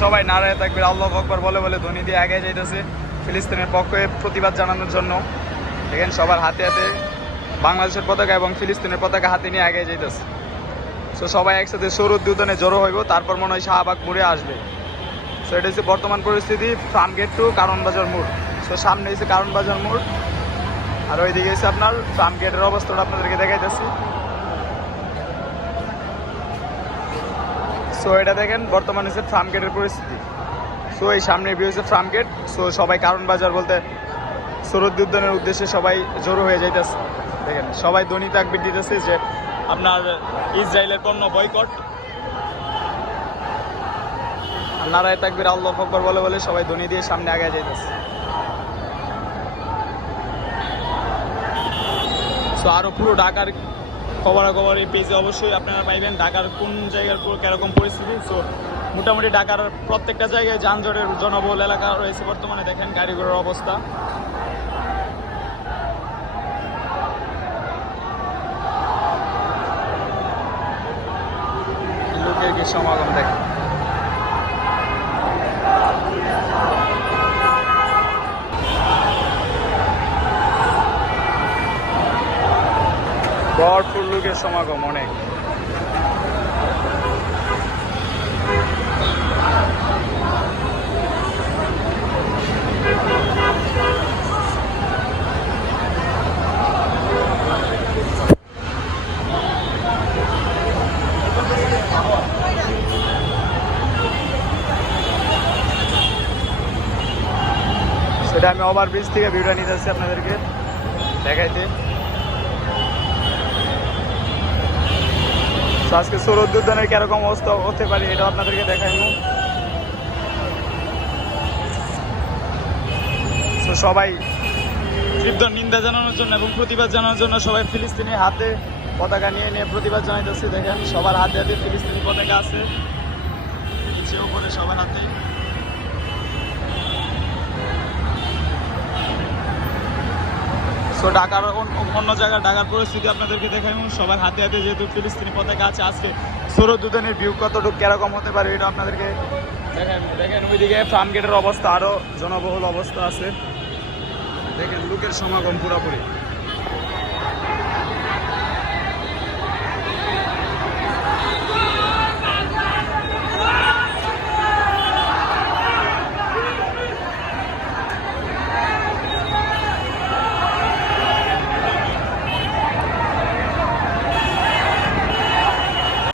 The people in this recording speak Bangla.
সবাই নারায় থাকবে আল্লাহ আকবর বলে বলে ধ্বনি দিয়ে আগে যাইতেছে। ফিলিস্তিনের পক্ষে প্রতিবাদ জানানোর জন্য। দেখেন সবার হাতে হাতে বাংলাদেশের পতাকা এবং ফিলিস্তিনের পতাকা হাতে নিয়ে আগে যাইতেছে। তো সবাই একসাথে সৌর উদ্বোধনে জড়ো হইব, তারপর মনে হয় শাহবাগ মোড়ে আসবে। তো এটা হচ্ছে বর্তমান পরিস্থিতি ফার্ম গেট টু কারণ বাজার মোড়। তো সামনে হচ্ছে কারণ বাজার মোড়। আর ওইদিকে হচ্ছে আপনার ফার্ম গেটের অবস্থাটা আপনাদেরকে দেখাইতেছি। সো এটা দেখেন, বর্তমানে হচ্ছে ফার্ম গেটের পরিস্থিতি। সো এই সামনে ভিউ হচ্ছে ফার্ম গেট। সো সবাই কারণ বাজার বলতে শরৎ উদ্যানের উদ্দেশ্যে সবাই জড়ো হয়ে যাইতেছে। দেখেন, সবাই ধ্বনি তাকবির দিতেছে যে আপনার ইসরায়েলের পণ্য বয়কট নারায় তাকবির আল্লাহ আকবর বলে বলে সবাই ধ্বনি দিয়ে সামনে আগে যাইতেছে। সো আরও পুরো ঢাকার খবরাখবর এই পেজে অবশ্যই আপনারা পাইবেন ঢাকার কোন জায়গার কীরকম পরিস্থিতি। সো মোটামুটি ঢাকার প্রত্যেকটা জায়গায় যানজটের জনবহুল এলাকা রয়েছে বর্তমানে। দেখেন গাড়ি ঘোড়ার অবস্থা। লোকের সমাগম দেখেন? ভরপুর লোকের সমাগম অনেক। সেটা আমি ওভার ব্রিজ থেকে ভিডিও নিতে যাচ্ছি আপনাদেরকে দেখাইতে। আজকে সৌরদ উদ্যানের কীরকম অবস্থা হতে পারে এটা আপনাদেরকে দেখাইবো তো সবাই তীব্র নিন্দা জানানোর জন্য এবং প্রতিবাদ জানানোর জন্য সবাই ফিলিস্তিনি হাতে পতাকা নিয়ে নিয়ে প্রতিবাদ জানাইতেছে। দেখেন, সবার হাতে হাতে ফিলিস্তিনি পতাকা আছে। নিচে ওপরে সবার হাতে। সো ঢাকার অন্য জায়গায় ঢাকার পরিস্থিতি আপনাদেরকে দেখাই সবার হাতে হাতে যেহেতু ফিলিস্তিনি পতাকা আছে, আজকে সৌরদুদনের ভিউ কতটুকু, কীরকম হতে পারে এটা আপনাদেরকে দেখেন দেখেন ওইদিকে ফার্ম গেটের অবস্থা আরও জনবহুল অবস্থা আছে। দেখেন, লোকের সমাগম পুরোপুরি।